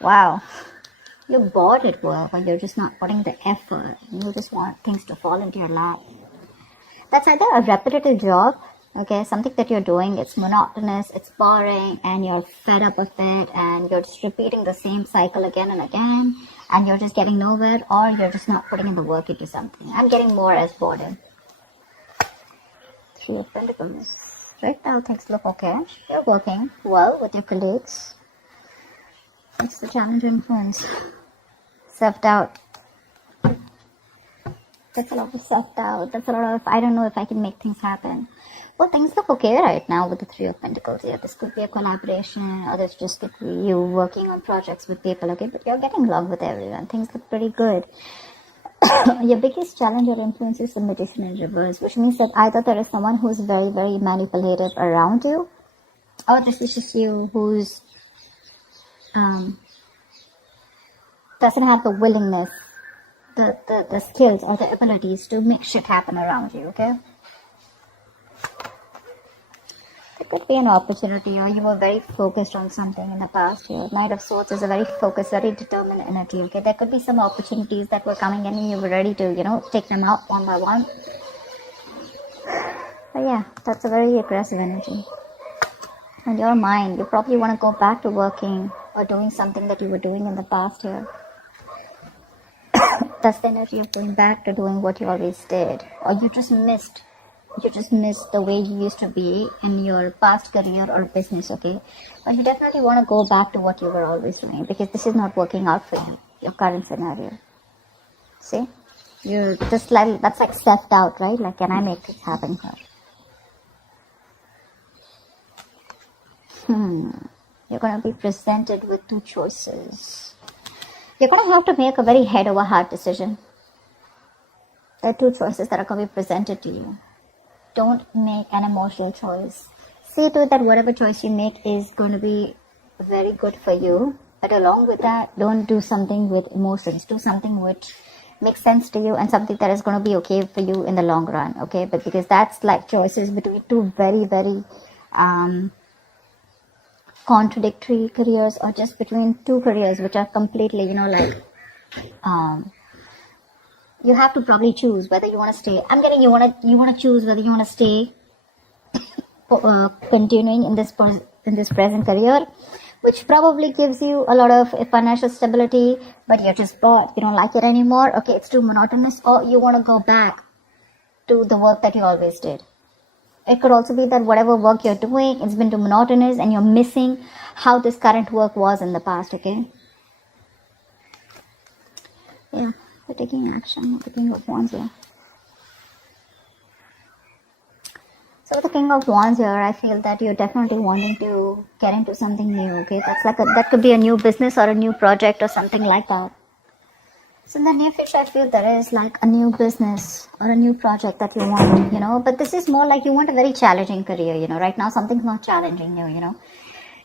Wow. You're bored at work, or you're just not putting the effort. You just want things to fall into your lap. That's either a repetitive job, okay, something that you're doing, it's monotonous, it's boring, and you're fed up with it, and you're just repeating the same cycle again and again, and you're just getting nowhere, or you're just not putting in the work into something. I'm getting more as boredom. Three of Pentacles. Right now things look okay. You're working well with your colleagues. It's the challenge influence. Self-doubt. That's a lot of self-doubt. That's a lot of, I don't know if I can make things happen. Well, things look okay right now with the Three of Pentacles here. This could be a collaboration, or this just could be you working on projects with people, okay? But you're getting along with everyone. Things look pretty good. Your biggest challenge or influence is the Magician in reverse, which means that either there is someone who's very, very manipulative around you, or this is just you who's doesn't have the willingness, the skills or the abilities to make shit happen around you, okay? There could be an opportunity, or you were very focused on something in the past here. Knight of Swords is a very focused, very determined energy, okay? There could be some opportunities that were coming in and you were ready to, take them out one by one. But yeah, that's a very aggressive energy. And your mind, you probably want to go back to working or doing something that you were doing in the past here. That's the energy of going back to doing what you always did. Or you just missed the way you used to be in your past career or business, okay? But you definitely want to go back to what you were always doing, because this is not working out for you, your current scenario. See? You're just like, that's like self-doubt, right? Like, can I make this happen here? You're going to be presented with two choices. You're going to have to make a very head over heart decision. There are two choices that are going to be presented to you. Don't make an emotional choice. See to it that whatever choice you make is going to be very good for you. But along with that, don't do something with emotions. Do something which makes sense to you and something that is going to be okay for you in the long run. Okay, but because that's like choices between two very, very contradictory careers, or just between two careers which are completely, you have to probably choose whether you want to stay. I'm getting you want to choose whether you want to stay continuing in this present career, which probably gives you a lot of financial stability, but you're just bored, you don't like it anymore, okay, it's too monotonous, or you want to go back to the work that you always did. It could also be that whatever work you're doing, it's been too monotonous and you're missing how this current work was in the past, okay? Yeah, we're taking action with the King of Wands here. So with the King of Wands here, I feel that you're definitely wanting to get into something new, okay? That's like that could be a new business or a new project or something like that. So in the near future, I feel there is like a new business or a new project that you want, but this is more like you want a very challenging career, right now something's not challenging you,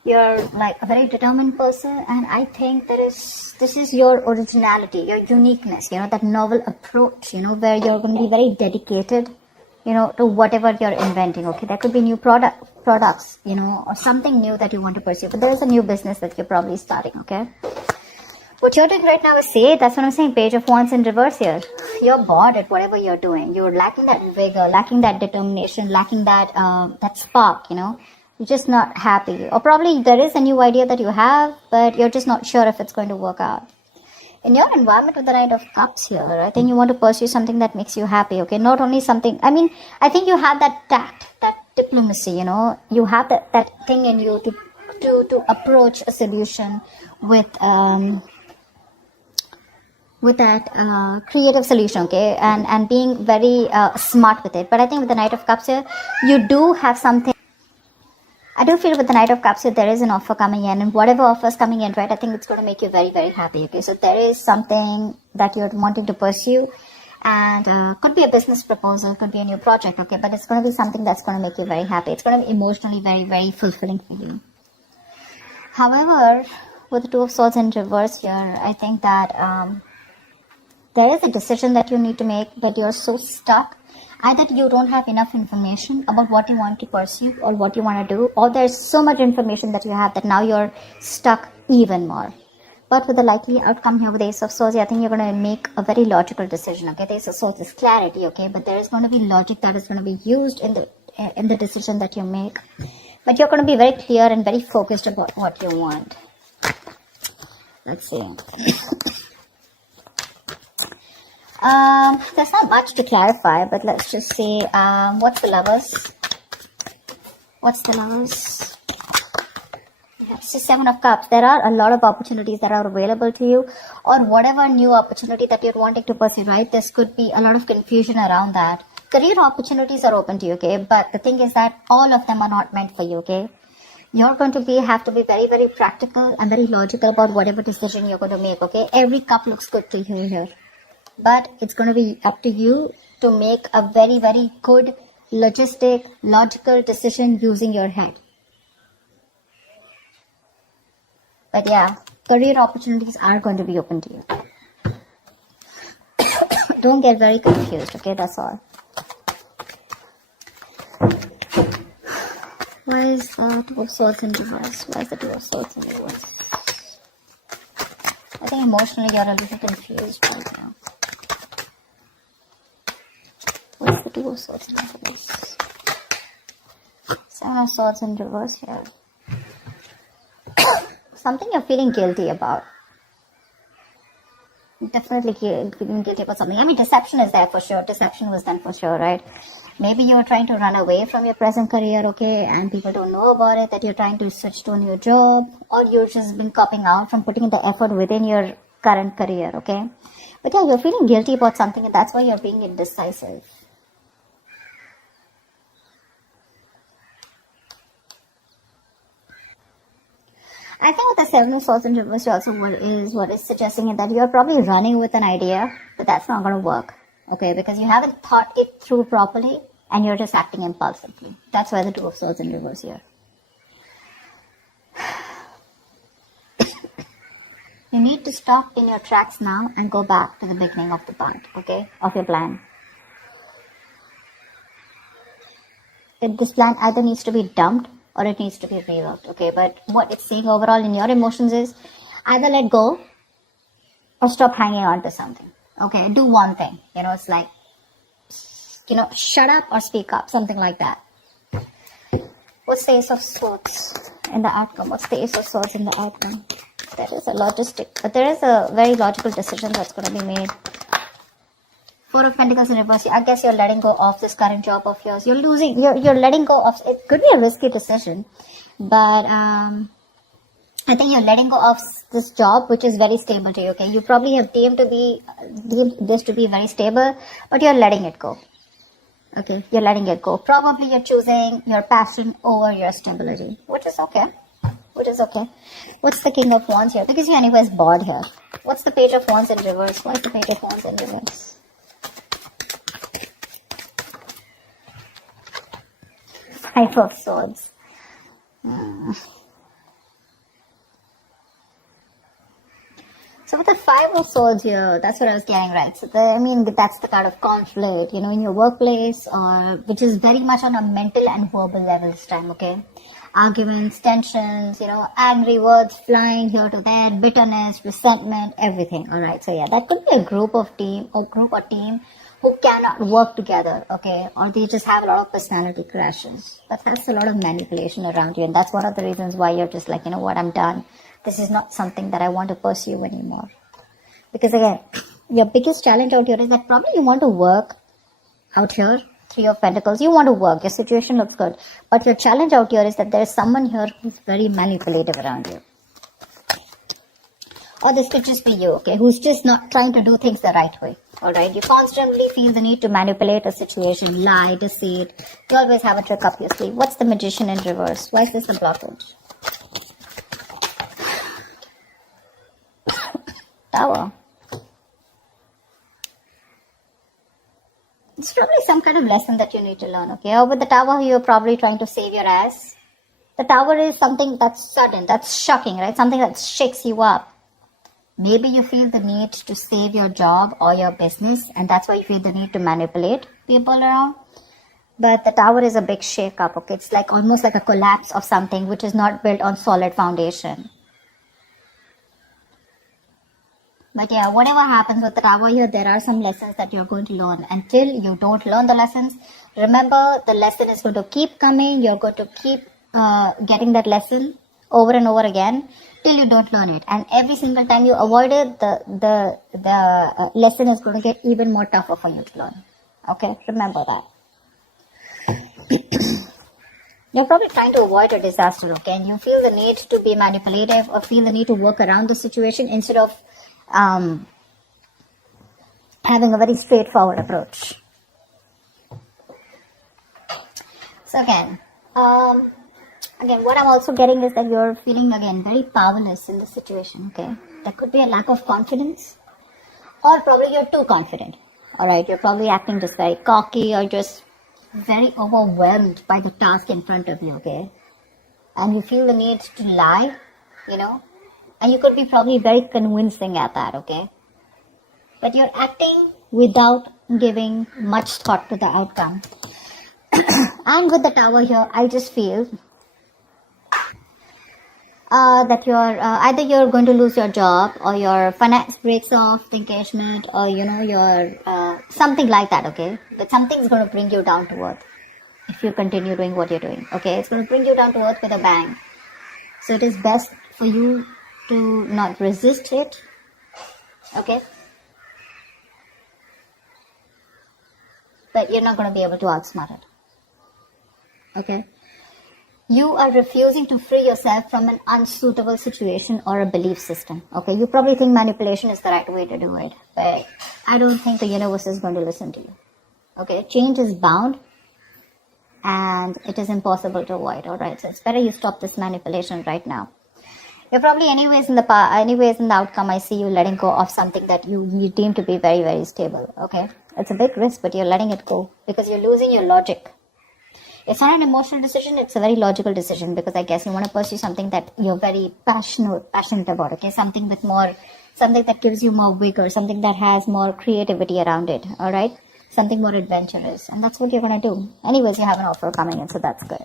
You're like a very determined person, and I think this is your originality, your uniqueness, that novel approach, where you're going to be very dedicated, to whatever you're inventing, okay? There could be new products, or something new that you want to pursue, but there is a new business that you're probably starting, okay? What you're doing right now is that's what I'm saying, Page of Wands in reverse here. You're bored at whatever you're doing. You're lacking that vigor, lacking that determination, lacking that spark, You're just not happy. Or probably there is a new idea that you have, but you're just not sure if it's going to work out. In your environment with the Knight of Cups here, I think you want to pursue something that makes you happy, okay? Not only something, I think you have that tact, that diplomacy, You have that thing in you to approach a solution with that creative solution, okay, and being very smart with it. But I think with the Knight of Cups here, you do have something. I do feel with the Knight of Cups here, there is an offer coming in, and whatever offer is coming in, right, I think it's going to make you very, very happy, okay? So there is something that you're wanting to pursue, and could be a business proposal, could be a new project, okay, but it's going to be something that's going to make you very happy. It's going to be emotionally very, very fulfilling for you. However, with the Two of Swords in reverse here, I think that there is a decision that you need to make, but you're so stuck. Either you don't have enough information about what you want to pursue or what you want to do, or there's so much information that you have that now you're stuck even more. But with the likely outcome here with the Ace of Swords, I think you're going to make a very logical decision, okay? The Ace of Swords is clarity, okay? But there is going to be logic that is going to be used in the decision that you make. But you're going to be very clear and very focused about what you want. Let's see. There's not much to clarify, but let's just see. What's the Lovers? What's the Lovers? It's the Seven of Cups. There are a lot of opportunities that are available to you, or whatever new opportunity that you're wanting to pursue, right? This could be a lot of confusion around that. Career opportunities are open to you, okay? But the thing is that all of them are not meant for you, okay? You're going to have to be very, very practical and very logical about whatever decision you're going to make, okay? Every cup looks good to you here. But it's going to be up to you to make a very, very good, logical decision using your head. But yeah, career opportunities are going to be open to you. Don't get very confused, okay? That's all. Why is the Two of Swords in reverse? Why is the Two of Swords in reverse? I think emotionally you're a little confused right now. What's the Two of Swords in reverse? Seven of Swords in reverse here. Something you're feeling guilty about. Definitely feeling guilty about something. I mean, deception is there for sure. Deception was done for sure, right? Maybe you're trying to run away from your present career, okay, and people don't know about it, that you're trying to switch to a new job, or you've just been copping out from putting in the effort within your current career, okay? But yeah, you're feeling guilty about something, and that's why you're being indecisive. I think with the Seven of Swords in reverse also what is suggesting is that you're probably running with an idea, but that's not going to work, okay? Because you haven't thought it through properly and you're just acting impulsively. That's why the Two of Swords in reverse here. You need to stop in your tracks now and go back to the beginning of the part, okay? Of your plan. This plan either needs to be dumped or it needs to be reworked, okay? But what it's saying overall in your emotions is either let go or stop hanging on to something, okay? Do one thing, it's like, shut up or speak up, something like that. What's the Ace of Swords in the outcome? What's the Ace of Swords in the outcome? There is a very logical decision that's going to be made. Four of Pentacles in reverse. I guess you're letting go of this current job of yours. You're letting go of, it could be a risky decision, but I think you're letting go of this job, which is very stable to you, okay? You probably have deemed this to be very stable, but you're letting it go, okay? You're letting it go. Probably you're choosing your passion over your stability, which is okay. What's the King of Wands here? Because you're anyways bored here. What's the Page of Wands in reverse? What's the Page of Wands in reverse? Five of Swords. So with the Five of Swords here, that's what I was getting, right? So that's the kind of conflict, in your workplace, or which is very much on a mental and verbal level this time, okay? Arguments, tensions, angry words flying here to there, bitterness, resentment, everything, alright? So yeah, that could be a group or team who cannot work together, okay? Or they just have a lot of personality crashes. That's a lot of manipulation around you, and that's one of the reasons why you're just like, what, I'm done. This is not something that I want to pursue anymore. Because again, your biggest challenge out here is that probably you want to work out here. Three of Pentacles, you want to work, your situation looks good. But your challenge out here is that there is someone here who's very manipulative around you. Or this could just be you, okay, who's just not trying to do things the right way, alright? You constantly feel the need to manipulate a situation, lie, deceit. You always have a trick up your sleeve. What's the Magician in reverse? Why is this a blockage? Tower. It's probably some kind of lesson that you need to learn, okay? Or with the Tower, you're probably trying to save your ass. The Tower is something that's sudden, that's shocking, right? Something that shakes you up. Maybe you feel the need to save your job or your business, and that's why you feel the need to manipulate people around. But the Tower is a big shake-up, okay? It's like almost like a collapse of something which is not built on solid foundation. But yeah, whatever happens with the Tower here, there are some lessons that you're going to learn. Until you don't learn the lessons, remember the lesson is going to keep coming. You're going to keep getting that lesson over and over again till you don't learn it. And every single time you avoid it, the lesson is going to get even more tougher for you to learn. Okay, remember that. You're probably trying to avoid a disaster, okay? And you feel the need to be manipulative or feel the need to work around the situation instead of having a very straightforward approach. So again, what I'm also getting is that you're feeling again very powerless in this situation, okay? There could be a lack of confidence, or probably you're too confident. Alright, you're probably acting just very cocky or just very overwhelmed by the task in front of you, okay? And you feel the need to lie, and you could be probably very convincing at that, okay? But you're acting without giving much thought to the outcome. And with the Tower here, I just feel that you're either you're going to lose your job, or your finance breaks off the engagement, or you're something like that, okay? But something's going to bring you down to earth if you continue doing what you're doing, okay? It's going to bring you down to earth with a bang. So it is best for you to not resist it, okay? But you're not going to be able to outsmart it, okay? You are refusing to free yourself from an unsuitable situation or a belief system, okay? You probably think manipulation is the right way to do it, but I don't think the universe is going to listen to you, okay? Change is bound, and it is impossible to avoid, alright? So it's better you stop this manipulation right now. You're probably anyways in the outcome, I see you letting go of something that you deem to be very, very stable, okay? It's a big risk, but you're letting it go because you're losing your logic. It's not an emotional decision, it's a very logical decision, because I guess you want to pursue something that you're very passionate about, okay? Something that gives you more vigor, something that has more creativity around it, alright? Something more adventurous, and that's what you're going to do. Anyways, you have an offer coming in, so that's good.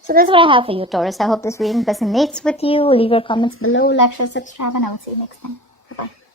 So that's what I have for you, Taurus. I hope this reading resonates with you. Leave your comments below, like, share, subscribe, and I will see you next time. Bye-bye.